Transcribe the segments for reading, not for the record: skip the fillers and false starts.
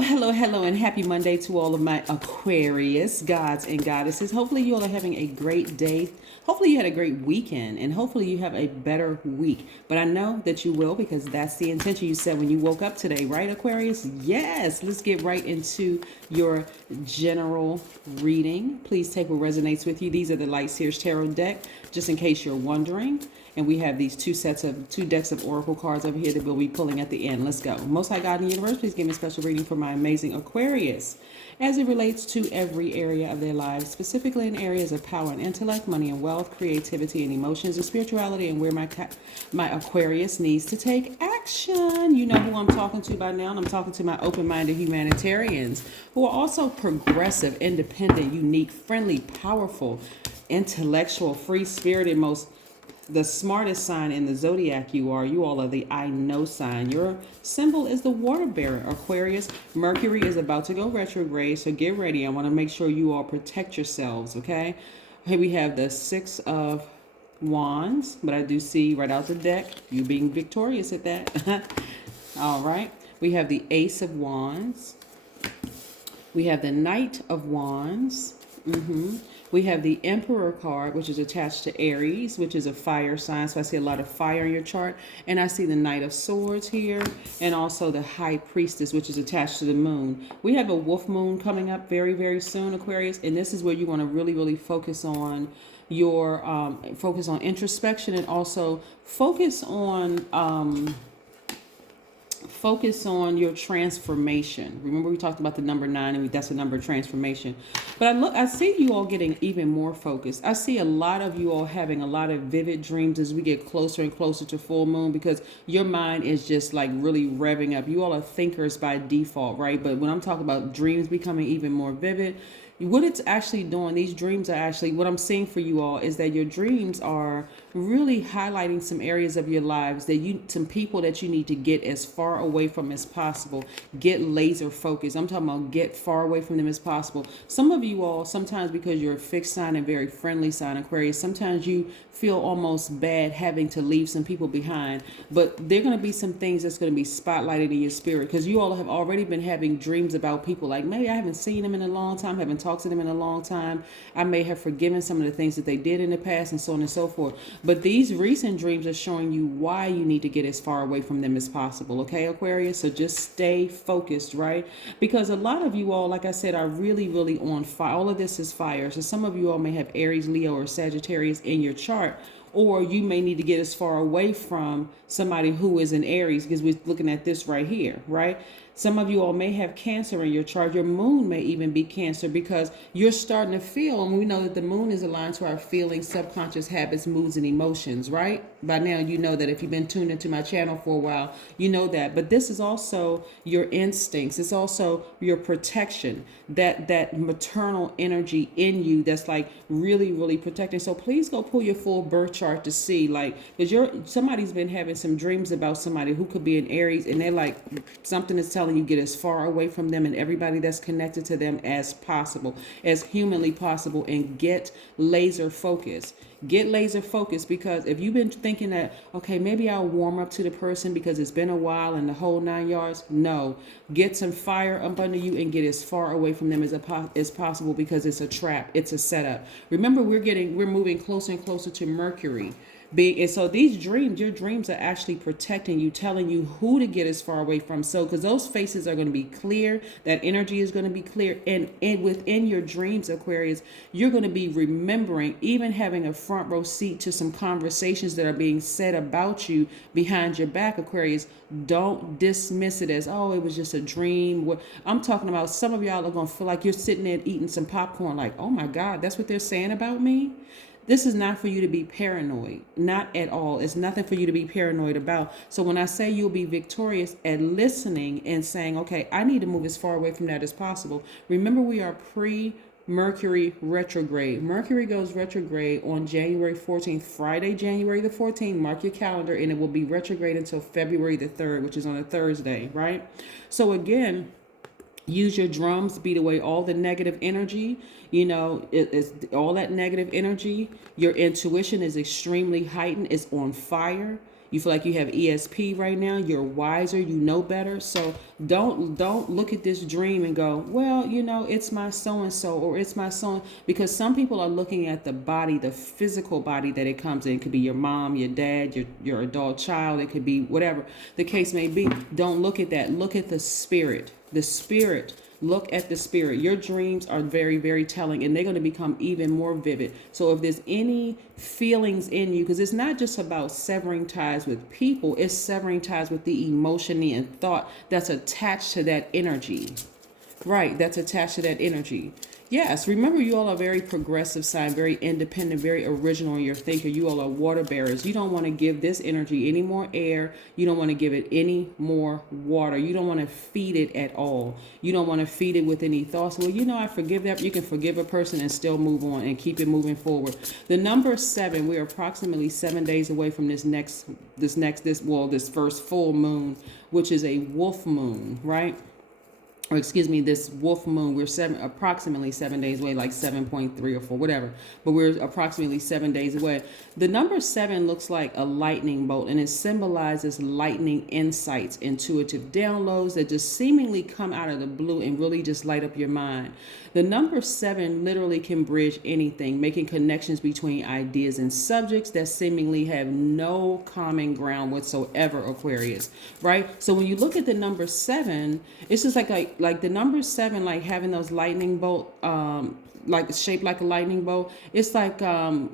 Hello, and happy Monday to all of my Aquarius gods and goddesses. Hopefully, you all are having a great day. Hopefully, you had a great weekend, and hopefully, you have a better week. But I know that you will because that's the intention you set when you woke up today, right, Aquarius? Yes, let's get right into your general reading. Please take what resonates with you. These are the Light Seers Tarot deck, just in case you're wondering. And we have these two decks of oracle cards over here that we'll be pulling at the end. Let's go. Most High God in the universe, please give me a special reading for my amazing Aquarius as it relates to every area of their lives, specifically in areas of power and intellect, money and wealth, creativity and emotions, and spirituality, and where my Aquarius needs to take action. You know who I'm talking to by now. And I'm talking to my open-minded humanitarians who are also progressive, independent, unique, friendly, powerful, intellectual, free-spirited, the smartest sign in the Zodiac you are. You all are the I know sign. Your symbol is the water bearer, Aquarius. Mercury is about to go retrograde, so get ready. I want to make sure you all protect yourselves, okay? Here we have the Six of Wands, but I do see right out the deck, you being victorious at that. All right. We have the Ace of Wands. We have the Knight of Wands. We have the Emperor card, which is attached to Aries, which is a fire sign. So I see a lot of fire in your chart. And I see the Knight of Swords here, and also the High Priestess, which is attached to the moon. We have a wolf moon coming up very, very soon, Aquarius. And this is where you want to really, really focus on your introspection, and also focus on your transformation. Remember, we talked about the number 9, and that's a number of transformation. But I see you all getting even more focused. I see a lot of you all having a lot of vivid dreams as we get closer and closer to full moon, because your mind is just like really revving up. You all are thinkers by default, right? But when I'm talking about dreams becoming even more vivid, what it's actually doing, these dreams are actually, what I'm seeing for you all is that your dreams are really highlighting some areas of your lives some people that you need to get as far away from as possible. Get laser focused. I'm talking about get far away from them as possible. Some of you all, sometimes because you're a fixed sign and very friendly sign, Aquarius, sometimes you feel almost bad having to leave some people behind. But there are going to be some things that's going to be spotlighted in your spirit, because you all have already been having dreams about people like, maybe I haven't seen them in a long time, haven't talked to them in a long time. I may have forgiven some of the things that they did in the past, and so on and so forth. But these recent dreams are showing you why you need to get as far away from them as possible. Okay, Aquarius? So just stay focused, right? Because a lot of you all, like I said, are really, really on fire. All of this is fire. So some of you all may have Aries, Leo, or Sagittarius in your chart. Or you may need to get as far away from somebody who is in Aries, because we're looking at this right here, right? Some of you all may have Cancer in your chart. Your moon may even be Cancer, because you're starting to feel, and we know that the moon is aligned to our feelings, subconscious habits, moods, and emotions, right? By now, you know that if you've been tuned into my channel for a while, you know that. But this is also your instincts. It's also your protection, that maternal energy in you that's like really, really protecting. So please go pull your full birth chart to see, like, because somebody's been having some dreams about somebody who could be in Aries, and they're like, something is telling you get as far away from them and everybody that's connected to them as possible, as humanly possible, and get laser focused. Get laser focused, because if you've been thinking that, okay, maybe I'll warm up to the person because it's been a while and the whole 9 yards, no. Get some fire up under you and get as far away from them as possible, because it's a trap. It's a setup. Remember, we're moving closer and closer to Mercury. And so these dreams, your dreams are actually protecting you, telling you who to get as far away from. So, because those faces are going to be clear, that energy is going to be clear. And within your dreams, Aquarius, you're going to be remembering, even having a front row seat to some conversations that are being said about you behind your back, Aquarius. Don't dismiss it as, oh, it was just a dream. I'm talking about, some of y'all are going to feel like you're sitting there eating some popcorn, like, oh my God, that's what they're saying about me. This is not for you to be paranoid, not at all. It's nothing for you to be paranoid about. So when I say you'll be victorious at listening and saying, okay, I need to move as far away from that as possible. Remember, we are pre-Mercury retrograde. Mercury goes retrograde on January 14th, Friday, January the 14th. Mark your calendar, and it will be retrograde until February the 3rd, which is on a Thursday, right? So again, use your drums, beat away all the negative energy. You know, it's all that negative energy. Your intuition is extremely heightened. It's on fire. You feel like you have ESP right now. You're wiser. You know better. So don't look at this dream and go, well, you know, it's my so-and-so or it's my son. Because some people are looking at the body, the physical body that it comes in. It could be your mom, your dad, your adult child. It could be whatever the case may be. Don't look at that. Look at the spirit. The spirit. Look at the spirit. Your dreams are very, very telling, and they're going to become even more vivid. So if there's any feelings in you, because it's not just about severing ties with people, it's severing ties with the emotion and thought that's attached to that energy. Right, that's attached to that energy. Yes, remember you all are very progressive sign, very independent, very original in your thinker. You all are water bearers. You don't want to give this energy any more air. You don't want to give it any more water. You don't want to feed it at all. You don't want to feed it with any thoughts. Well, you know, I forgive that. You can forgive a person and still move on and keep it moving forward. The number 7, we're approximately 7 days away from this first full moon, which is a wolf moon, right? Or excuse me, this wolf moon, we're approximately 7 days away, like 7.3 or 4, whatever. But we're approximately 7 days away. The number 7 looks like a lightning bolt, and it symbolizes lightning insights, intuitive downloads that just seemingly come out of the blue and really just light up your mind. The number 7 literally can bridge anything, making connections between ideas and subjects that seemingly have no common ground whatsoever, Aquarius, right? So when you look at the number 7, it's just like the number 7, like having those lightning bolt, like shaped like a lightning bolt. It's like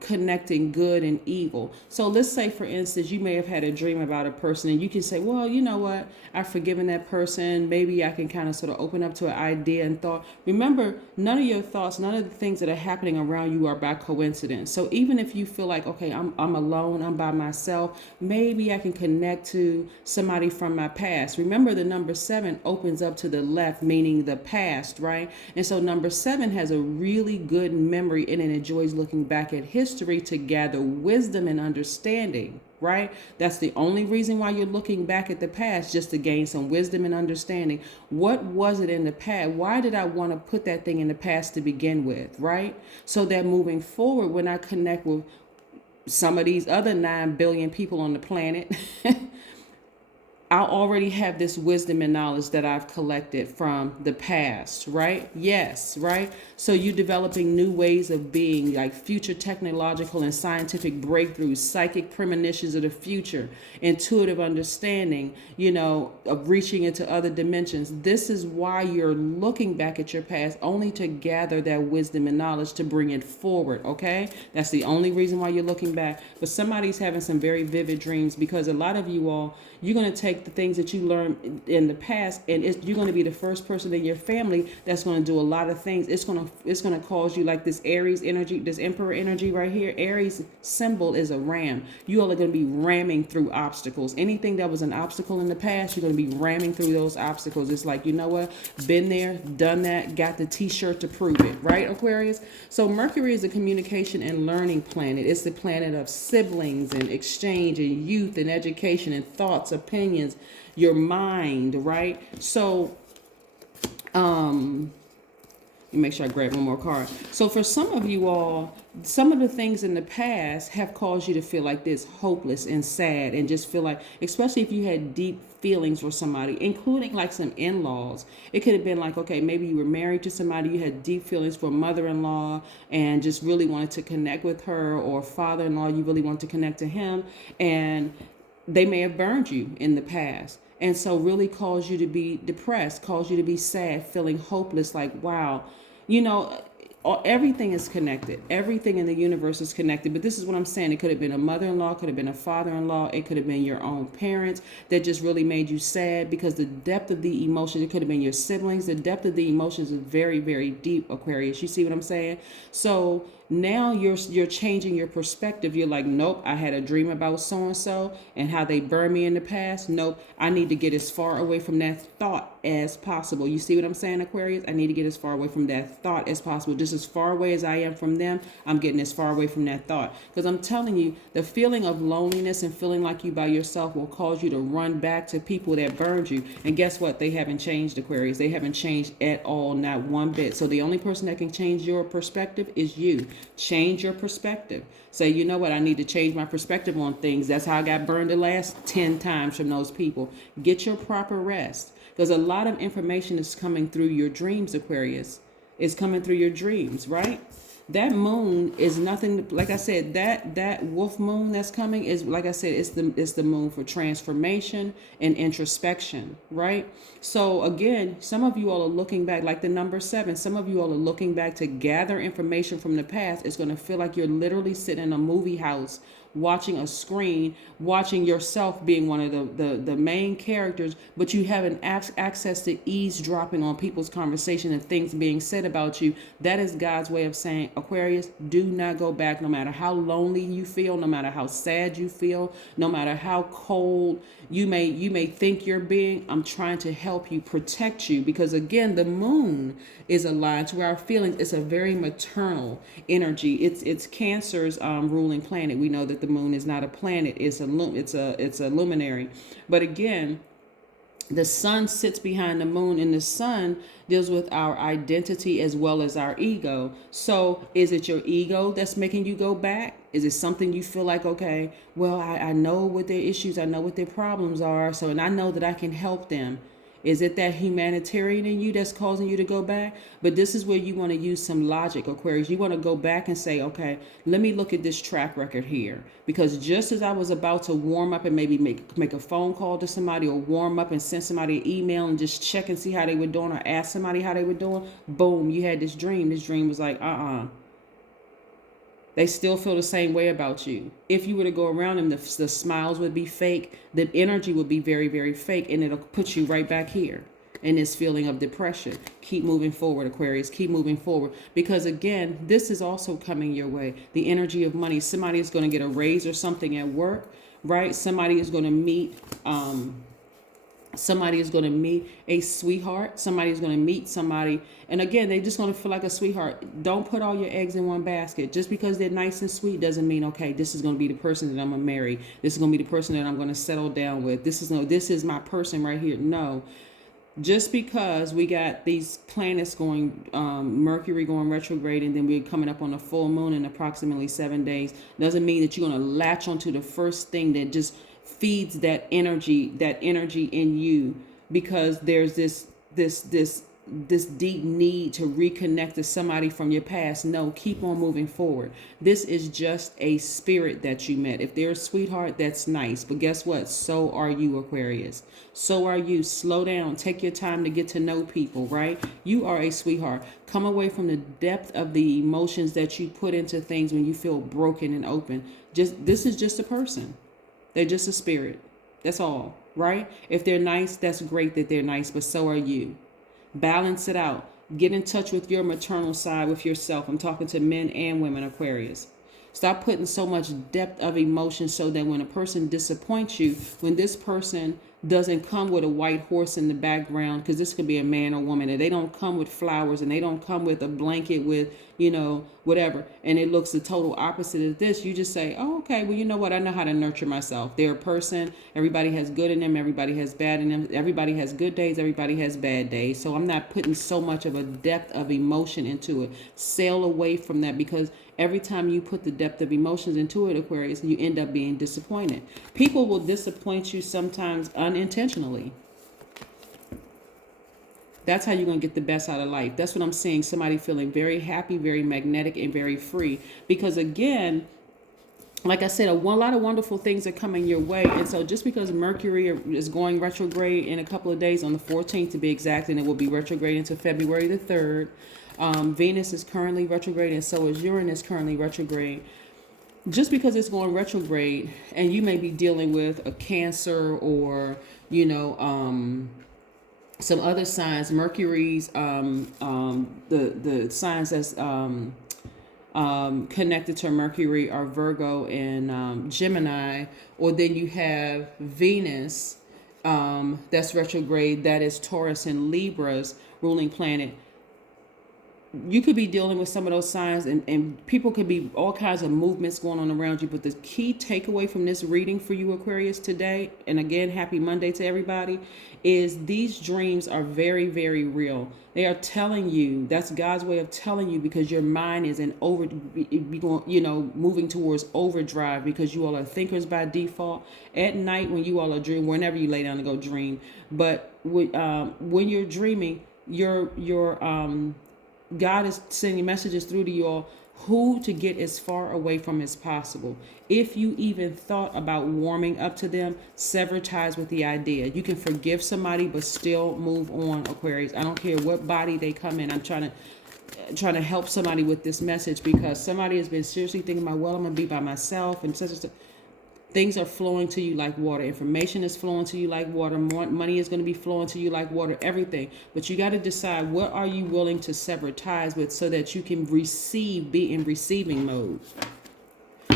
connecting good and evil. So let's say, for instance, you may have had a dream about a person, and you can say, well, you know what? I've forgiven that person. Maybe I can kind of sort of open up to an idea and thought. Remember, none of your thoughts, none of the things that are happening around you are by coincidence. So even if you feel like, okay, I'm alone, I'm by myself, maybe I can connect to somebody from my past. Remember, the number 7 opens up to the left, meaning the past, right? And so number 7 has a really good memory, and it enjoys looking back at history to gather wisdom and understanding, right? That's the only reason why you're looking back at the past, just to gain some wisdom and understanding. What was it in the past? Why did I want to put that thing in the past to begin with, right? So that moving forward, when I connect with some of these other 9 billion people on the planet, I'll already have this wisdom and knowledge that I've collected from the past, right? Yes, right? So you're developing new ways of being, like future technological and scientific breakthroughs, psychic premonitions of the future, intuitive understanding, you know, of reaching into other dimensions. This is why you're looking back at your past, only to gather that wisdom and knowledge to bring it forward, okay? That's the only reason why you're looking back. But somebody's having some very vivid dreams, because a lot of you all, you're going to take the things that you learned in the past, and you're going to be the first person in your family that's going to do a lot of things. It's going to cause you, like this Aries energy, this Emperor energy right here. Aries symbol is a ram. You all are going to be ramming through obstacles. Anything that was an obstacle in the past, you're going to be ramming through those obstacles. It's like, you know what? Been there, done that, got the t-shirt to prove it, right, Aquarius? So Mercury is a communication and learning planet. It's the planet of siblings and exchange and youth and education and thoughts, opinions, your mind, right? So let me make sure I grab one more card. So for some of you all, some of the things in the past have caused you to feel like this, hopeless and sad, and just feel like, especially if you had deep feelings for somebody, including like some in-laws. It could have been like, okay, maybe you were married to somebody, you had deep feelings for mother-in-law and just really wanted to connect with her, or father-in-law, you really want to connect to him, and they may have burned you in the past. And so really caused you to be depressed, caused you to be sad, feeling hopeless, like, wow, you know, everything is connected. Everything in the universe is connected. But this is what I'm saying. It could have been a mother-in-law, could have been a father-in-law. It could have been your own parents that just really made you sad, because the depth of the emotions, it could have been your siblings. The depth of the emotions is very, very deep, Aquarius. You see what I'm saying? So now you're changing your perspective. You're like, nope, I had a dream about so-and-so and how they burned me in the past. Nope, I need to get as far away from that thought as possible. You see what I'm saying, Aquarius? I need to get as far away from that thought as possible. Just as far away as I am from them, I'm getting as far away from that thought. Because I'm telling you, the feeling of loneliness and feeling like you by yourself will cause you to run back to people that burned you. And guess what? They haven't changed, Aquarius. They haven't changed at all, not one bit. So the only person that can change your perspective is you. Change your perspective. Say, you know what, I need to change my perspective on things. That's how I got burned the last 10 times from those people. Get your proper rest. Because a lot of information is coming through your dreams, Aquarius. It's coming through your dreams, right? That moon is nothing. Like I said, that wolf moon that's coming is, like I said, it's the moon for transformation and introspection, right? So again, some of you all are looking back, like the number 7. Some of you all are looking back to gather information from the past. It's going to feel like you're literally sitting in a movie house, watching a screen, watching yourself being one of the main characters, but you haven't access to eavesdropping on people's conversation and things being said about you. That is God's way of saying, Aquarius, do not go back, no matter how lonely you feel, no matter how sad you feel, no matter how cold you may think you're being. I'm trying to help you, protect you, because again, the moon is aligned to our feelings. It's a very maternal energy. It's Cancer's ruling planet. We know that the moon is not a planet. It's a luminary. But again, the sun sits behind the moon, and the sun deals with our identity as well as our ego. So is it your ego that's making you go back? Is it something you feel like, okay, well, I know what their issues, I know what their problems are, so, and I know that I can help them. Is it that humanitarian in you that's causing you to go back? But this is where you want to use some logic, Aquarius. You want to go back and say, okay, let me look at this track record here. Because just as I was about to warm up and maybe make a phone call to somebody, or warm up and send somebody an email and just check and see how they were doing, or ask somebody how they were doing, boom, you had this dream. This dream was like, they still feel the same way about you. If you were to go around them, the smiles would be fake. The energy would be very, very fake. And it'll put you right back here in this feeling of depression. Keep moving forward, Aquarius. Keep moving forward. Because again, this is also coming your way. The energy of money. Somebody is going to get a raise or something at work, right? Somebody is going to meet... somebody is going to meet a sweetheart. Somebody is going to meet somebody. And again, they're just going to feel like a sweetheart. Don't put all your eggs in one basket. Just because they're nice and sweet doesn't mean, okay, this is going to be the person that I'm going to marry. This is going to be the person that I'm going to settle down with. This is my person right here. No. Just because we got these planets going, Mercury going retrograde, and then we're coming up on a full moon in approximately 7 days, doesn't mean that you're going to latch onto the first thing that just feeds that energy in you, because there's this deep need to reconnect to somebody from your past. No, keep on moving forward. This is just a spirit that you met. If they're a sweetheart, that's nice. But guess what? So are you, Aquarius. So are you. Slow down. Take your time to get to know people, right? You are a sweetheart. Come away from the depth of the emotions that you put into things when you feel broken and open. This is just a person. They're just a spirit. That's all, right? If they're nice, that's great that they're nice, but so are you. Balance it out. Get in touch with your maternal side, with yourself. I'm talking to men and women, Aquarius. Stop putting so much depth of emotion so that when a person disappoints you, when this person doesn't come with a white horse in the background, because this could be a man or woman, and they don't come with flowers, and they don't come with a blanket with, whatever, and it looks the total opposite of this, you just say, oh, okay, well, you know what? I know how to nurture myself. They're a person. Everybody has good in them. Everybody has bad in them. Everybody has good days. Everybody has bad days. So I'm not putting so much of a depth of emotion into it. Sail away from that, because every time you put the depth of emotions into it, Aquarius, you end up being disappointed. People will disappoint you sometimes unintentionally. That's how you're going to get the best out of life. That's what I'm seeing. Somebody feeling very happy, very magnetic, and very free. Because again, like I said, a lot of wonderful things are coming your way. And so just because Mercury is going retrograde in a couple of days, on the 14th to be exact, and it will be retrograde until February the 3rd. Venus is currently retrograde, and so is Uranus currently retrograde. Just because it's going retrograde, and you may be dealing with a Cancer or, some other signs, Mercury's, the signs that's connected to Mercury are Virgo and Gemini, or then you have Venus that's retrograde, that is Taurus and Libra's ruling planet. you could be dealing with some of those signs, and people could be all kinds of movements going on around you. But the key takeaway from this reading for you, Aquarius, today, and again, happy Monday to everybody, is these dreams are very, very real. They are telling you, that's God's way of telling you, because your mind is in moving towards overdrive, because you all are thinkers by default. At night, when you all are dreaming, whenever you lay down to go dream, but when you're dreaming, God is sending messages through to you all who to get as far away from as possible. If you even thought about warming up to them, sever ties with the idea. You can forgive somebody but still move on, Aquarius. I don't care what body they come in. I'm trying to help somebody with this message, because somebody has been seriously thinking about, well, I'm going to be by myself and such and such. Things are flowing to you like water. Information is flowing to you like water. More money is going to be flowing to you like water, everything. But you got to decide, what are you willing to sever ties with so that you can be in receiving mode.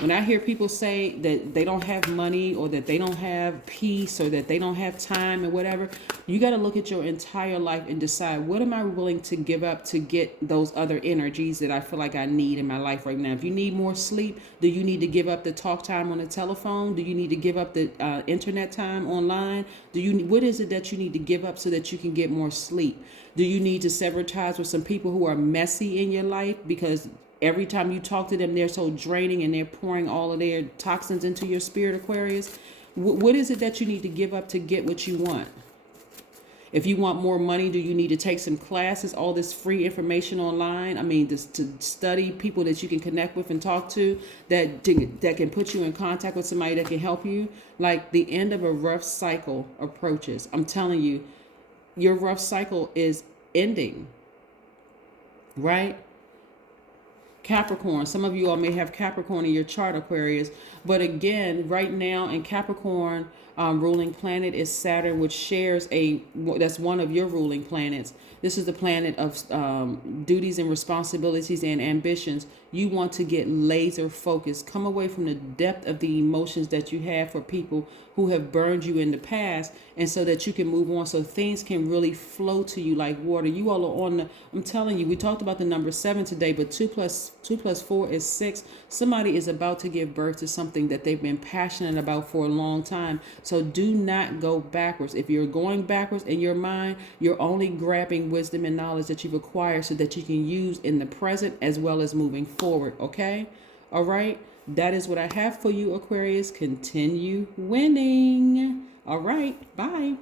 When I hear people say that they don't have money, or that they don't have peace, or that they don't have time, or whatever, you got to look at your entire life and decide, what am I willing to give up to get those other energies that I feel like I need in my life right now? If you need more sleep, do you need to give up the talk time on the telephone? Do you need to give up the internet time online? What is it that you need to give up so that you can get more sleep? Do you need to sever ties with some people who are messy in your life, because every time you talk to them, they're so draining and they're pouring all of their toxins into your spirit, Aquarius? What is it that you need to give up to get what you want? If you want more money, do you need to take some classes, all this free information online? I mean, to study, people that you can connect with and talk to, that can put you in contact with somebody that can help you. Like, the end of a rough cycle approaches. I'm telling you, your rough cycle is ending, right? Capricorn, some of you all may have Capricorn in your chart, Aquarius, but again, right now in Capricorn, ruling planet is Saturn, which shares that's one of your ruling planets. This is the planet of duties and responsibilities and ambitions. You want to get laser focused, come away from the depth of the emotions that you have for people who have burned you in the past, and so that you can move on, so things can really flow to you like water. You all are I'm telling you, we talked about the number 7 today, but 2 plus 4 is 6. Somebody is about to give birth to something that they've been passionate about for a long time. So do not go backwards. If you're going backwards in your mind, you're only grabbing wisdom and knowledge that you've acquired so that you can use in the present as well as moving forward. Okay? All right? That is what I have for you, Aquarius. Continue winning. All right. Bye.